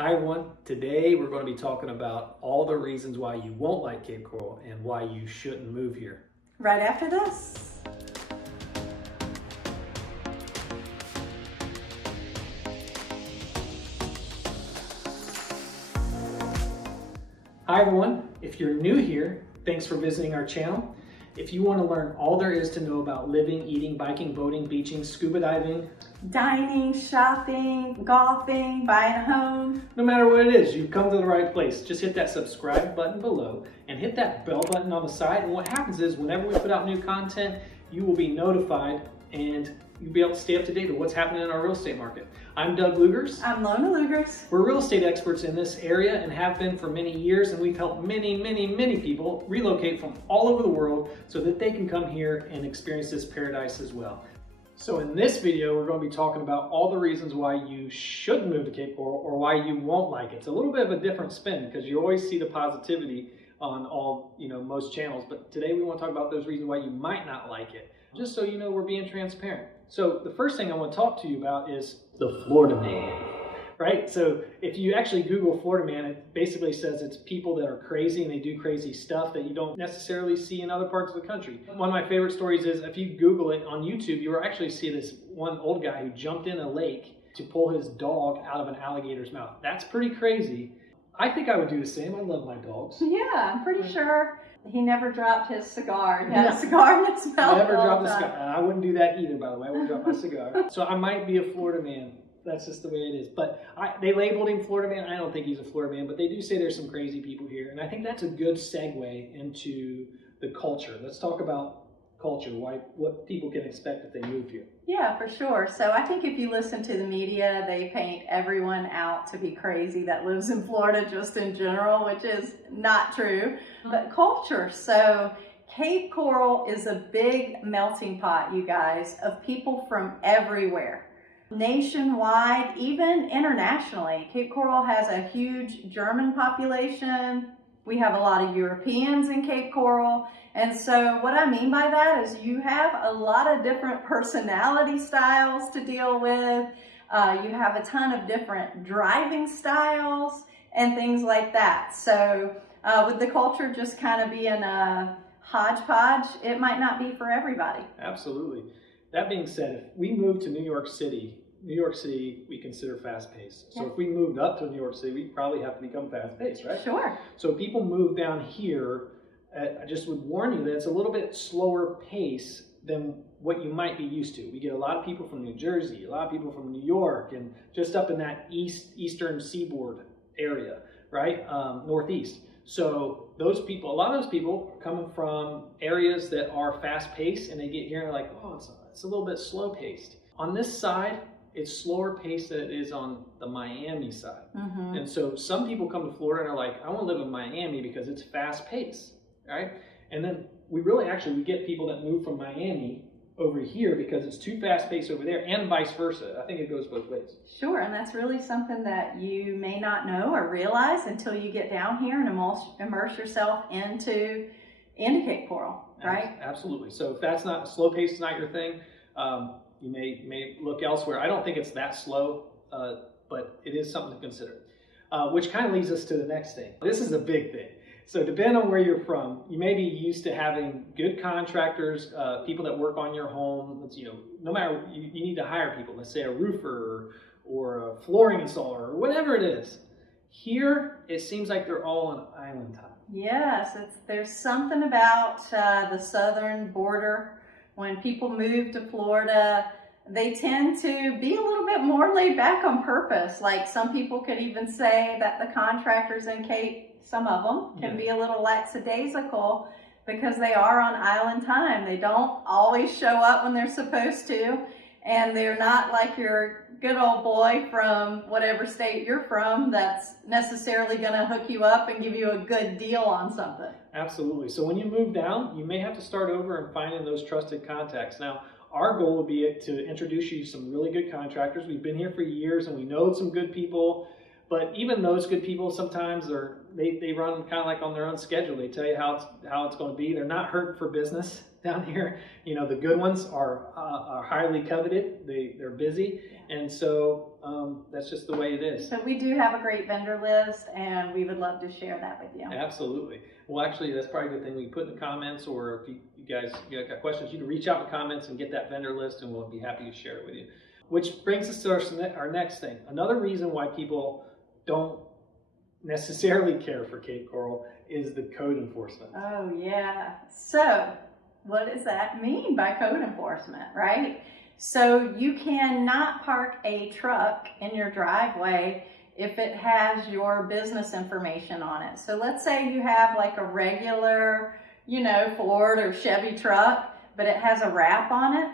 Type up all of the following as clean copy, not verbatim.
Hi everyone, today we're going to be talking about all the reasons why you won't like Cape Coral and why you shouldn't move here. Right after this. Hi everyone, if you're new here, thanks for visiting our channel. If you want to learn all there is to know about living, eating, biking, boating, beaching, scuba diving, Dining, shopping, golfing, buying a home. no matter what it is, you've come to the right place. Just hit that subscribe button below and hit that bell button on the side. And what happens is whenever we put out new content, you will be notified and you'll be able to stay up to date with what's happening in our real estate market. I'm Doug Lugers. I'm Lona Lugers. We're real estate experts in this area and have been for many years, and we've helped many people relocate from all over the world so that they can come here and experience this paradise as well. So in this video, we're going to be talking about all the reasons why you shouldn't move to Cape Coral or why you won't like it. It's a little bit of a different spin because you always see the positivity on all, most channels, but today we want to talk about those reasons why you might not like it. Just so you know, we're being transparent. So the first thing I want to talk to you about is the Florida man, right? So if you actually Google Florida man, it basically says it's people that are crazy and they do crazy stuff that you don't necessarily see in other parts of the country. One of my favorite stories is if you Google it on YouTube, you will actually see this one old guy who jumped in a lake to pull his dog out of an alligator's mouth. That's pretty crazy. I think I would do the same. I love my dogs. Yeah, I'm pretty sure he never dropped his cigar. He had a cigar in his mouth. Never dropped a cigar. I wouldn't do that either, by the way. I wouldn't drop my cigar. So I might be a Florida man. That's just the way it is. But they labeled him Florida man. I don't think he's a Florida man, but they do say there's some crazy people here. And I think that's a good segue into the culture. Let's talk about culture, what people can expect if they move here. Yeah, for sure. So I think if you listen to the media, they paint everyone out to be crazy that lives in Florida just in general, which is not true. But culture. So Cape Coral is a big melting pot, you guys, of people from everywhere. Nationwide, even internationally. Cape Coral has a huge German population. We have a lot of Europeans in Cape Coral. And so what I mean by that is you have a lot of different personality styles to deal with. You have a ton of different driving styles and things like that. So with the culture just kind of being a hodgepodge, it might not be for everybody. Absolutely. That being said, if we move to New York City we consider fast-paced. So if we moved up to New York City, we'd probably have to become fast-paced, right? Sure. So people move down here, I just would warn you that it's a little bit slower pace than what you might be used to. We get a lot of people from New Jersey, a lot of people from New York, and just up in that eastern seaboard area, right? Northeast. So those people, a lot of those people are coming from areas that are fast-paced, and they get here and they're like, oh, it's a little bit slow-paced. On this side, it's slower paced than it is on the Miami side. Mm-hmm. And so some people come to Florida and are like, I want to live in Miami because it's fast paced, right? And then we get people that move from Miami over here because it's too fast paced over there, and vice versa. I think it goes both ways. Sure, and that's really something that you may not know or realize until you get down here and immerse yourself into Cape Coral, right? Absolutely. So if that's not slow paced, is not your thing, you may look elsewhere. I don't think it's that slow, but it is something to consider. Which kind of leads us to the next thing. This is a big thing. So depending on where you're from, you may be used to having good contractors, people that work on your home. No matter, you need to hire people. Let's say a roofer or a flooring installer or whatever it is. Here, it seems like they're all on island time. Yes, there's something about the southern border. When people move to Florida, they tend to be a little bit more laid back on purpose. Like some people could even say that the contractors in Cape, some of them, can be a little lackadaisical because they are on island time. They don't always show up when they're supposed to, and they're not like your good old boy from whatever state you're from that's necessarily going to hook you up and give you a good deal on something. Absolutely. So when you move down, you may have to start over and finding those trusted contacts. Now, our goal would be to introduce you to some really good contractors. We've been here for years and we know some good people, but even those good people sometimes they run kind of like on their own schedule. They tell you how it's going to be. They're not hurting for business down here. The good ones are highly coveted. They're busy. And so that's just the way it is. So we do have a great vendor list, and we would love to share that with you. Absolutely. Well, actually, that's probably a good thing we can put in the comments, or if you guys got questions, you can reach out in the comments and get that vendor list, and we'll be happy to share it with you. Which brings us to our next thing. Another reason why people don't necessarily care for Cape Coral is the code enforcement. Oh, yeah. So what does that mean by code enforcement, right? So you cannot park a truck in your driveway if it has your business information on it. So let's say you have like a regular, Ford or Chevy truck, but it has a wrap on it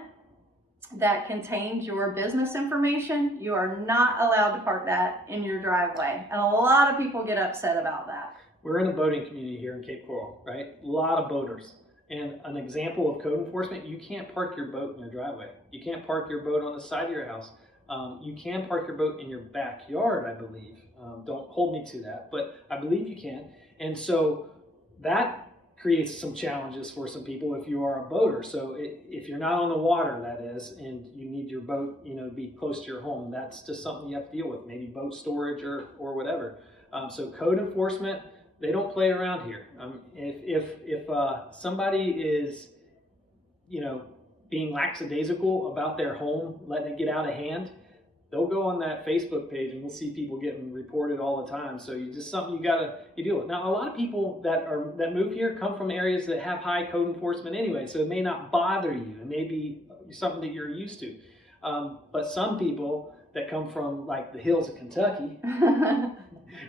that contains your business information. You are not allowed to park that in your driveway. And a lot of people get upset about that. We're in a boating community here in Cape Coral, right? A lot of boaters. And an example of code enforcement, you can't park your boat in your driveway. You can't park your boat on the side of your house. You can park your boat in your backyard, I believe. Don't hold me to that, but I believe you can. And so that creates some challenges for some people if you are a boater. So if you're not on the water, that is, and you need your boat, to be close to your home, that's just something you have to deal with, maybe boat storage or whatever. So code enforcement, they don't play around here. If somebody is, being lackadaisical about their home, letting it get out of hand, they'll go on that Facebook page and we'll see people getting reported all the time. So you just something you deal with. Now, a lot of people that move here come from areas that have high code enforcement anyway, so it may not bother you. It may be something that you're used to. But some people that come from like the hills of Kentucky,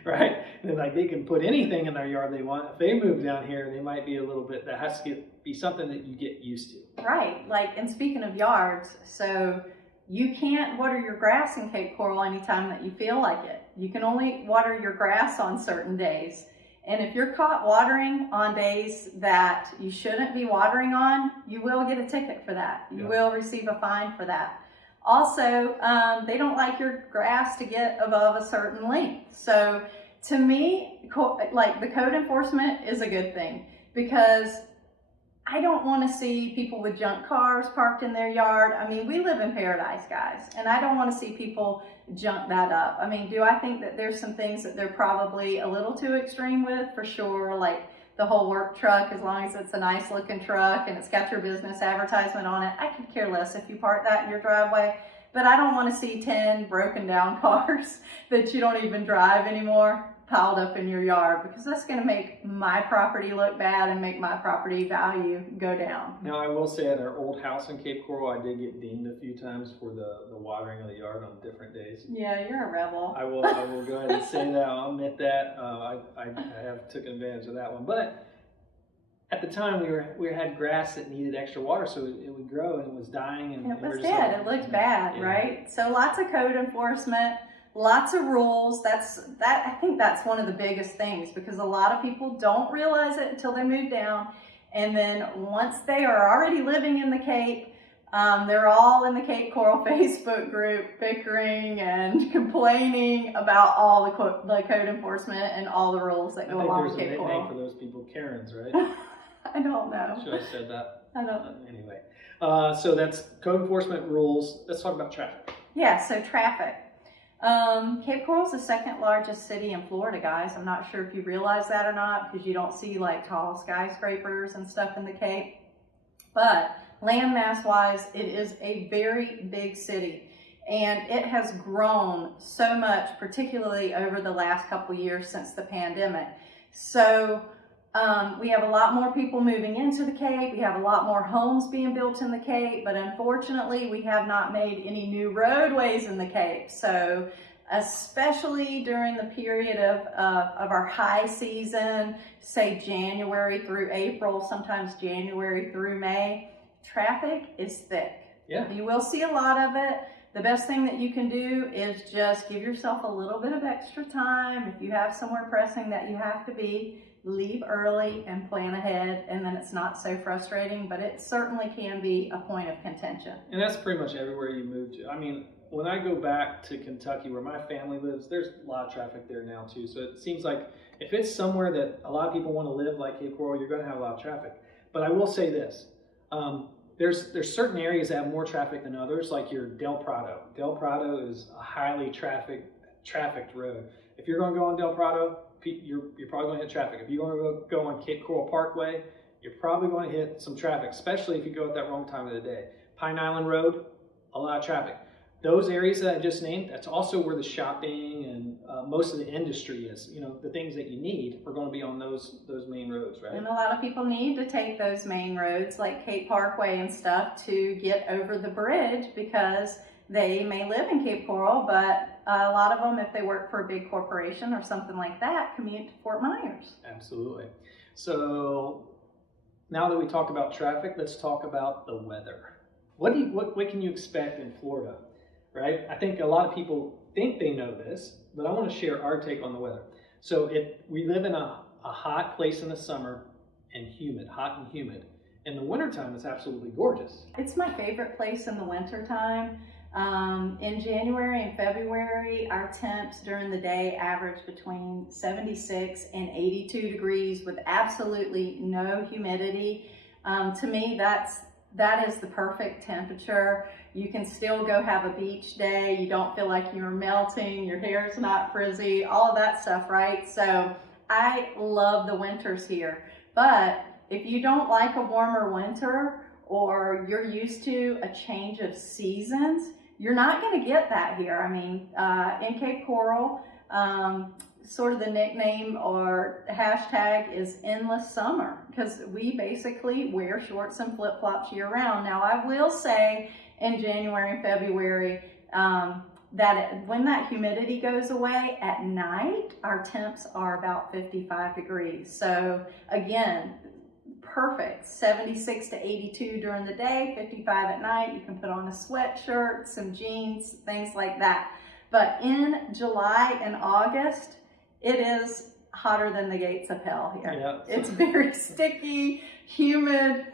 right? And like they can put anything in their yard they want. If they move down here, they might be a little bit, that has to be something that you get used to. Right, and speaking of yards, so you can't water your grass in Cape Coral anytime that you feel like it. You can only water your grass on certain days. And if you're caught watering on days that you shouldn't be watering on, you will get a ticket for that. You will receive a fine for that. Also, they don't like your grass to get above a certain length. So to me, the code enforcement is a good thing, because I don't want to see people with junk cars parked in their yard. I mean, we live in paradise, guys, and I don't want to see people junk that up. I mean, do I think that there's some things that they're probably a little too extreme with? For sure, like the whole work truck, as long as it's a nice looking truck and it's got your business advertisement on it, I could care less if you park that in your driveway. But I don't want to see 10 broken down cars that you don't even drive anymore piled up in your yard, because that's going to make my property look bad and make my property value go down. Now, I will say at our old house in Cape Coral, I did get dinged a few times for the watering of the yard on different days. Yeah, you're a rebel. I will go ahead and say that. I'll admit that. I have taken advantage of that one. But at the time, we had grass that needed extra water, so it would grow, and it was dying. And it was dead. It looked bad, right? So lots of code enforcement. Lots of rules. I think that's one of the biggest things, because a lot of people don't realize it until they move down. And then once they are already living in the Cape, they're all in the Cape Coral Facebook group bickering and complaining about all the code enforcement and all the rules that go along with Cape Coral. There's a nickname for those people, Karens, right? I don't know. Should I said that? I don't. Anyway, so that's code enforcement rules. Let's talk about traffic. Yeah, so traffic. Cape Coral is the second largest city in Florida, guys. I'm not sure if you realize that or not, because you don't see like tall skyscrapers and stuff in the Cape. But landmass wise, it is a very big city, and it has grown so much, particularly over the last couple years since the pandemic. So we have a lot more people moving into the Cape. We have a lot more homes being built in the Cape, but unfortunately we have not made any new roadways in the Cape. So especially during the period of our high season, say January through April, sometimes January through May, traffic is thick. Yeah. You will see a lot of it. The best thing that you can do is just give yourself a little bit of extra time. If you have somewhere pressing that you have to be, leave early and plan ahead, and then it's not so frustrating, but it certainly can be a point of contention. And that's pretty much everywhere you move to. I mean, when I go back to Kentucky where my family lives, there's a lot of traffic there now too. So it seems like if it's somewhere that a lot of people want to live like Cape Coral, you're going to have a lot of traffic. But I will say this, there's certain areas that have more traffic than others, like your Del Prado. Del Prado is a highly trafficked road. If you're going to go on Del Prado, you're probably going to hit traffic. If you're going to go on Cape Coral Parkway, you're probably going to hit some traffic, especially if you go at that wrong time of the day. Pine Island Road, a lot of traffic. Those areas that I just named, that's also where the shopping and most of the industry is. You know, the things that you need are going to be on those main roads, right? And a lot of people need to take those main roads like Cape Parkway and stuff to get over the bridge because they may live in Cape Coral, but a lot of them, if they work for a big corporation or something like that, commute to Fort Myers. Absolutely. So now that we talked about traffic, let's talk about the weather. What can you expect in Florida? Right? I think a lot of people think they know this, but I want to share our take on the weather. So we live in a hot place in the summer and humid, hot and humid. In the wintertime, it's absolutely gorgeous. It's my favorite place in the wintertime. In January and February, our temps during the day average between 76 and 82 degrees with absolutely no humidity. To me, that is the perfect temperature. You can still go have a beach day. You don't feel like you're melting. Your hair's not frizzy, all of that stuff, right? So I love the winters here. But if you don't like a warmer winter or you're used to a change of seasons, you're not going to get that here. I mean, in Cape Coral, sort of the nickname or hashtag is endless summer because we basically wear shorts and flip-flops year-round. Now, I will say in January and February that when that humidity goes away at night, our temps are about 55 degrees. So again, perfect. 76 to 82 during the day, 55 at night. You can put on a sweatshirt, some jeans, things like that. But in July and August, it is hotter than the gates of hell here. Yeah. It's very sticky, humid.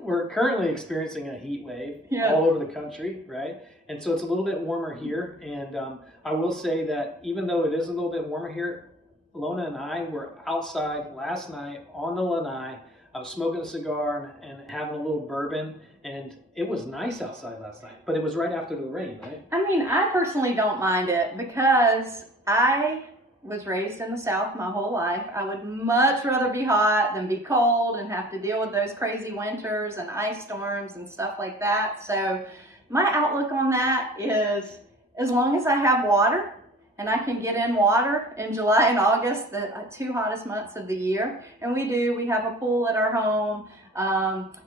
We're currently experiencing a heat wave all over the country, right? And so it's a little bit warmer here. And I will say that even though it is a little bit warmer here, Lona and I were outside last night on the lanai. I was smoking a cigar and having a little bourbon, and it was nice outside last night, but it was right after the rain, right? I mean, I personally don't mind it because I was raised in the South my whole life. I would much rather be hot than be cold and have to deal with those crazy winters and ice storms and stuff like that. So my outlook on that is as long as I have water and I can get in water in July and August, the two hottest months of the year. And we have a pool at our home.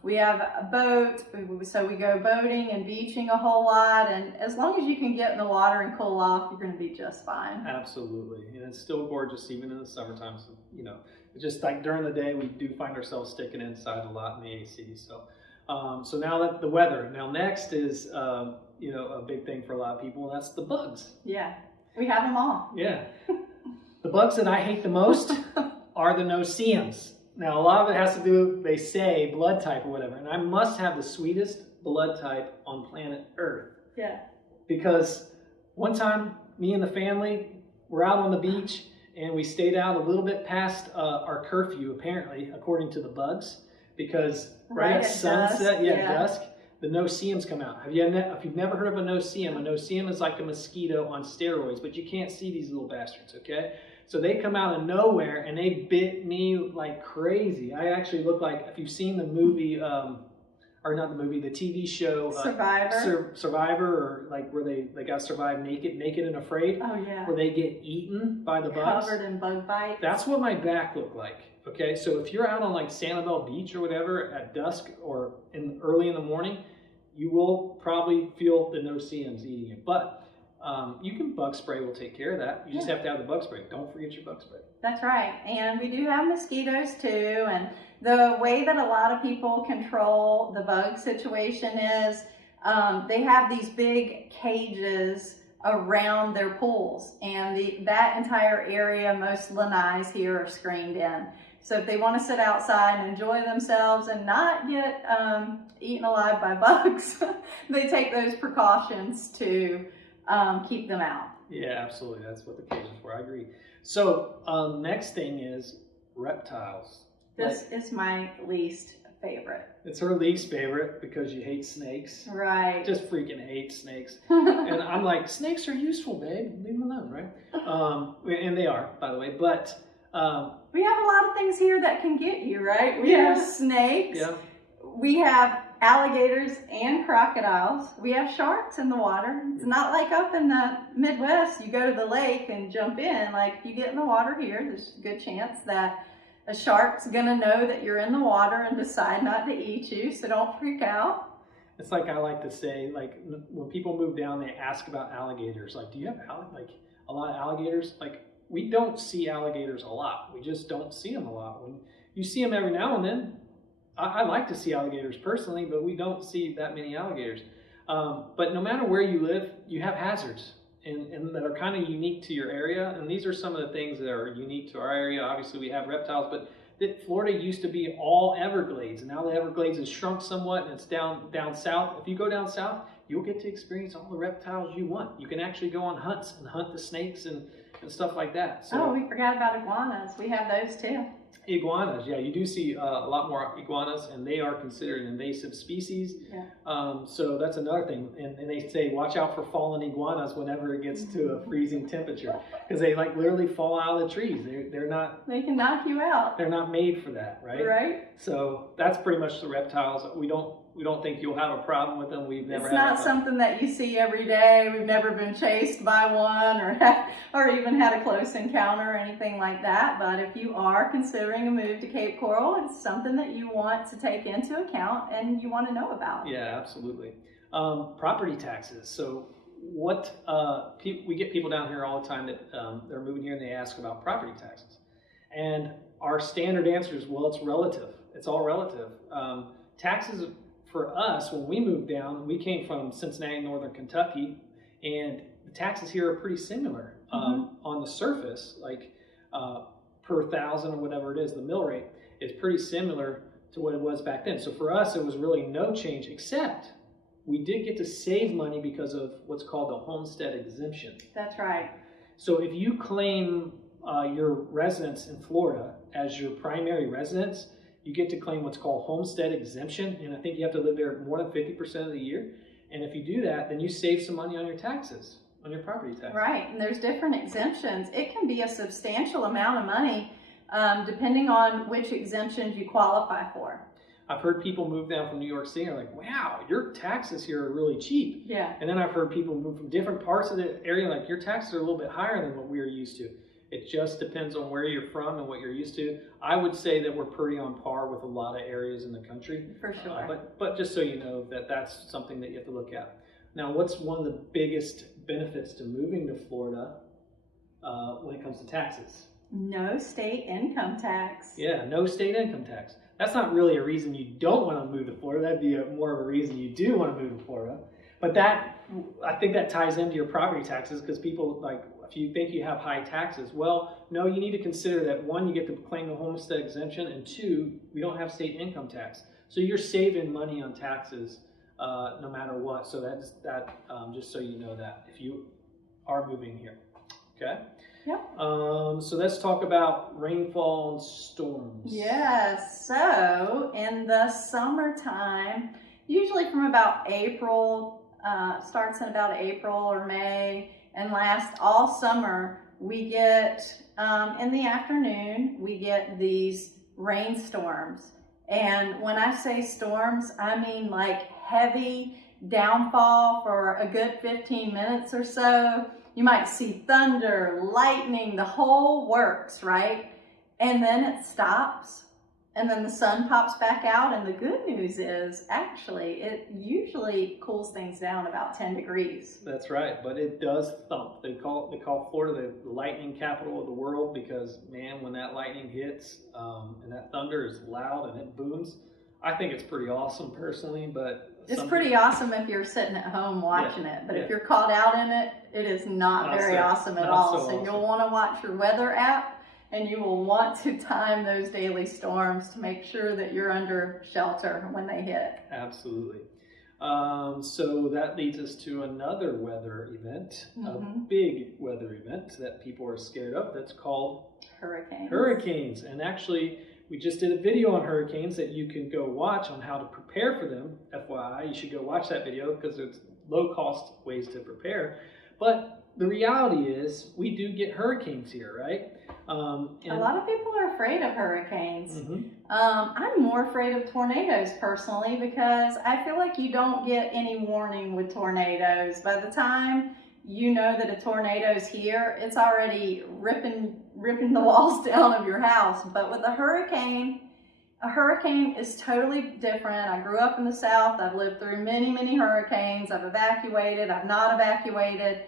We have a boat, so we go boating and beaching a whole lot. And as long as you can get in the water and cool off, you're going to be just fine. Absolutely. And it's still gorgeous even in the summertime. So, you know, it's just like during the day, we do find ourselves sticking inside a lot in the AC. So, so now that the weather. Now next is, you know, a big thing for a lot of people, and that's the bugs. Yeah. We have them all. Yeah. The bugs that I hate the most are the no-see-ums. Now, a lot of it has to do, they say, blood type or whatever. And I must have the sweetest blood type on planet Earth. Yeah. Because one time, me and the family were out on the beach, and we stayed out a little bit past our curfew, apparently, according to the bugs. Because right at sunset, dusk, the no-see-ums come out. If you've never heard of a no-see-um is like a mosquito on steroids, but you can't see these little bastards, okay? So they come out of nowhere and they bit me like crazy. I actually look like, if you've seen the movie, or not the movie, the TV show Survivor, or like where they gotta survive naked and afraid. Oh yeah. Where they get eaten by the bugs. Covered in bug bites. That's what my back looked like. Okay, so if you're out on like Sanibel Beach or whatever at dusk or early in the morning, you will probably feel the no-see-ums eating you. But bug spray will take care of that. You just have to have the bug spray. Don't forget your bug spray. That's right. And we do have mosquitoes too. And the way that a lot of people control the bug situation is they have these big cages around their pools. And that entire area, most lanais here are screened in. So if they want to sit outside and enjoy themselves and not get eaten alive by bugs, they take those precautions to keep them out. Yeah, absolutely. That's what the cage is for. I agree. So next thing is reptiles. This is my least favorite. It's her least favorite because you hate snakes. Right. Just freaking hate snakes. And I'm like, snakes are useful, babe. Leave them alone, right? And they are, by the way. But we have a lot of things here that can get you, right? We have snakes. Yeah. We have alligators and crocodiles. We have sharks in the water. It's not like up in the Midwest, you go to the lake and jump in. Like, if you get in the water here, there's a good chance that a shark's gonna know that you're in the water and decide not to eat you, so don't freak out. It's like I like to say, like, when people move down, they ask about alligators. Like, do you have like a lot of alligators? Like, we don't see alligators a lot. We just don't see them a lot. When you see them every now and then, I like to see alligators personally, but we don't see that many alligators. But no matter where you live, you have hazards and that are kind of unique to your area. And these are some of the things that are unique to our area. Obviously, we have reptiles, but Florida used to be all Everglades. And now the Everglades has shrunk somewhat and it's down south. If you go down south, you'll get to experience all the reptiles you want. You can actually go on hunts and hunt the snakes and stuff like that. So, we forgot about iguanas. We have those too. Iguanas, yeah, you do see a lot more iguanas, and they are considered an invasive species. Yeah. So that's another thing. And they say, watch out for fallen iguanas whenever it gets to a freezing temperature, because they like literally fall out of the trees. They're not. They can knock you out. They're not made for that, right? Right. So that's pretty much the reptiles. We don't think you'll have a problem with them. We've never. It's not something that you see every day. We've never been chased by one or even had a close encounter or anything like that. But if you are considering a move to Cape Coral, it's something that you want to take into account and you want to know about. Yeah, absolutely. Property taxes. So what we get people down here all the time that they're moving here and they ask about property taxes. And our standard answer is, well, it's relative. It's all relative. Taxes for us, when we moved down, we came from Cincinnati, northern Kentucky, and the taxes here are pretty similar on the surface, like per thousand or whatever it is, the mill rate is pretty similar to what it was back then. So for us, it was really no change, except we did get to save money because of what's called the homestead exemption. That's right. So if you claim your residence in Florida as your primary residence, you get to claim what's called homestead exemption, and I think you have to live there more than 50% of the year. And if you do that, then you save some money on your taxes, on your property taxes. Right, and there's different exemptions. It can be a substantial amount of money depending on which exemptions you qualify for. I've heard people move down from New York City and are like, wow, your taxes here are really cheap. Yeah. And then I've heard people move from different parts of the area, like your taxes are a little bit higher than what we are used to. It just depends on where you're from and what you're used to. I would say that we're pretty on par with a lot of areas in the country. For sure. But just so you know that that's something that you have to look at. Now, what's one of the biggest benefits to moving to Florida when it comes to taxes? No state income tax. Yeah, no state income tax. That's not really a reason you don't want to move to Florida. That'd be more of a reason you do want to move to Florida. But I think that ties into your property taxes, because people, like, if you think you have high taxes, well, no, you need to consider that, one, you get to claim the homestead exemption, and two, we don't have state income tax. So you're saving money on taxes no matter what. So that's just so you know that if you are moving here. Okay? Yep. So let's talk about rainfall and storms. Yes. So in the summertime, usually from about April, starts in about April or May, and lasts all summer, we get, in the afternoon, we get these rainstorms. And when I say storms, I mean like heavy downfall for a good 15 minutes or so. You might see thunder, lightning, the whole works, right? And then it stops, and then the sun pops back out, and the good news is, actually, it usually cools things down about 10 degrees. That's right, but it does thump. They call Florida the lightning capital of the world, because, man, when that lightning hits and that thunder is loud and it booms, I think it's pretty awesome personally, but it's pretty awesome if you're sitting at home watching it, but if you're caught out in it, it is not very awesome at all. So you'll want to watch your weather app, and you will want to time those daily storms to make sure that you're under shelter when they hit. Absolutely. So that leads us to another weather event, a big weather event that people are scared of. That's called hurricanes. Hurricanes. And actually, We just did a video on hurricanes that you can go watch on how to prepare for them. FYI, you should go watch that video because it's low-cost ways to prepare. But the reality is we do get hurricanes here, right? A lot of people are afraid of hurricanes. Mm-hmm. I'm more afraid of tornadoes personally because I feel like you don't get any warning with tornadoes. By the time you know that a tornado's here, it's already ripping the walls down of your house. But with a hurricane is totally different. I grew up in the South. I've lived through many, many hurricanes. I've evacuated. I've not evacuated.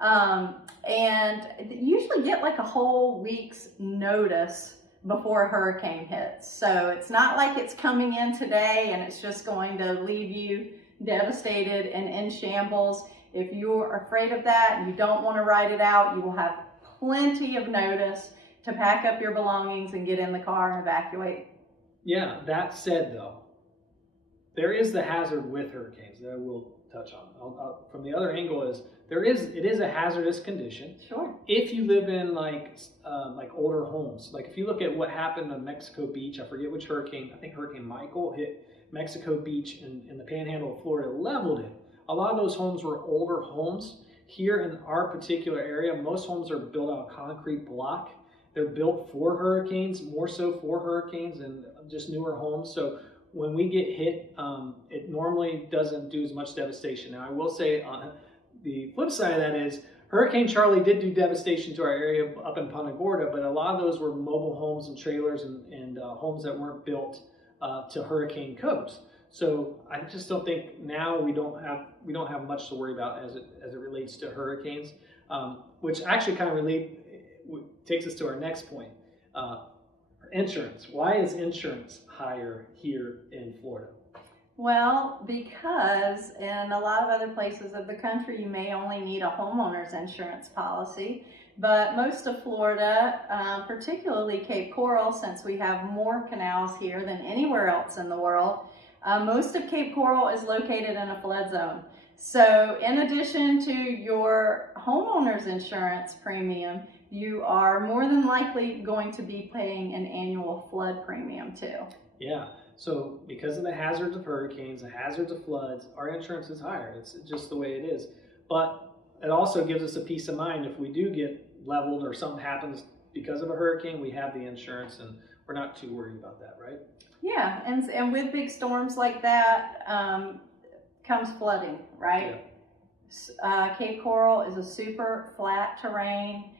And usually get like a whole week's notice before a hurricane hits. So it's not like it's coming in today and it's just going to leave you devastated and in shambles. If you're afraid of that and you don't want to ride it out, you will have plenty of notice to pack up your belongings and get in the car and evacuate. Yeah, that said though, there is the hazard with hurricanes that I will touch on. From the other angle is, it is a hazardous condition. Sure. If you live in like older homes, like if you look at what happened on Mexico Beach, I forget which hurricane, I think Hurricane Michael hit Mexico Beach in the panhandle of Florida, leveled it. A lot of those homes were older homes. Here in our particular area, most homes are built out of concrete block. They're built for hurricanes, more so for hurricanes than just newer homes. So when we get hit, it normally doesn't do as much devastation. Now I will say on the flip side of that is Hurricane Charlie did do devastation to our area up in Punta Gorda, but a lot of those were mobile homes and trailers and homes that weren't built to hurricane codes. So I just don't think now we don't have much to worry about as it relates to hurricanes, which actually kind of takes us to our next point. Insurance. Why is insurance higher here in Florida? Well, because in a lot of other places of the country, you may only need a homeowner's insurance policy. But most of Florida, particularly Cape Coral, since we have more canals here than anywhere else in the world, most of Cape Coral is located in a flood zone. So in addition to your homeowner's insurance premium, you are more than likely going to be paying an annual flood premium too. Yeah. So because of the hazards of hurricanes, the hazards of floods, our insurance is higher. It's just the way it is. But it also gives us a peace of mind if we do get leveled or something happens because of a hurricane, we have the insurance and we're not too worried about that, right? Yeah, and with big storms like that comes flooding, right? Yeah. Cape Coral is a super flat terrain.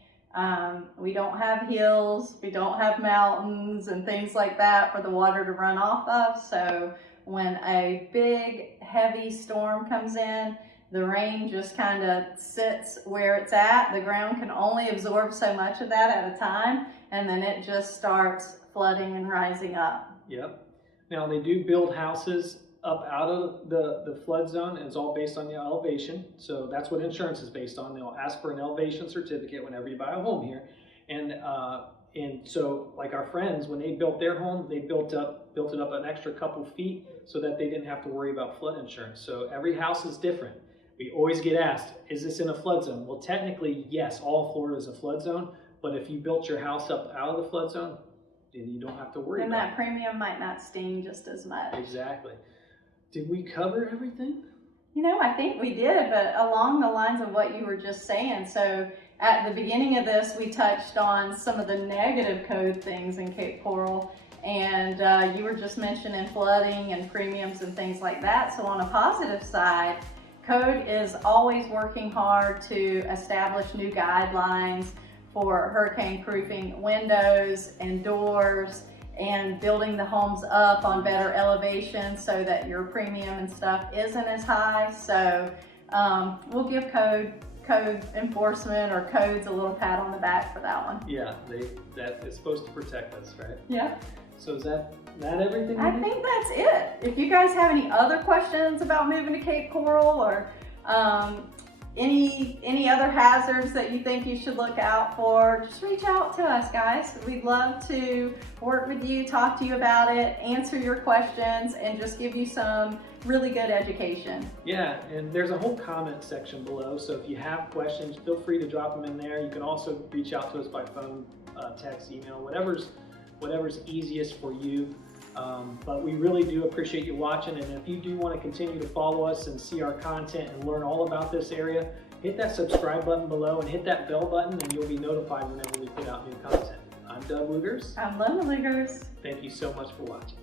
We don't have hills, we don't have mountains and things like that for the water to run off of. So when a big heavy storm comes in, the rain just kind of sits where it's at. The ground can only absorb so much of that at a time, and then it just starts flooding and rising up. Yep. Now they do build houses up out of the flood zone, and it's all based on the elevation. So that's what insurance is based on. They'll ask for an elevation certificate whenever you buy a home here. And so like our friends, when they built their home, they built it up an extra couple feet so that they didn't have to worry about flood insurance. So every house is different. We always get asked, is this in a flood zone? Well, technically, yes, all of Florida is a flood zone, but if you built your house up out of the flood zone, then you don't have to worry about it. And that premium might not sting just as much. Exactly. Did we cover everything? You know, I think we did, but along the lines of what you were just saying. So at the beginning of this, we touched on some of the negative code things in Cape Coral, and you were just mentioning flooding and premiums and things like that. So on a positive side, code is always working hard to establish new guidelines for hurricane proofing windows and doors and building the homes up on better elevation so that your premium and stuff isn't as high. So we'll give code enforcement or codes a little pat on the back for that one. Yeah, that is supposed to protect us, right? Yeah. So is that everything? I think that's it. If you guys have any other questions about moving to Cape Coral or any other hazards that you think you should look out for, just reach out to us, guys. We'd love to work with you, talk to you about it, answer your questions, and just give you some really good education. Yeah, and there's a whole comment section below, so if you have questions, feel free to drop them in there. You can also reach out to us by phone, text, email, whatever's whatever's easiest for you. But we really do appreciate you watching, and if you do want to continue to follow us and see our content and learn all about this area, hit that subscribe button below and hit that bell button, and you'll be notified whenever we put out new content. I'm Doug Lugers. I'm Lona Lugers. Thank you so much for watching.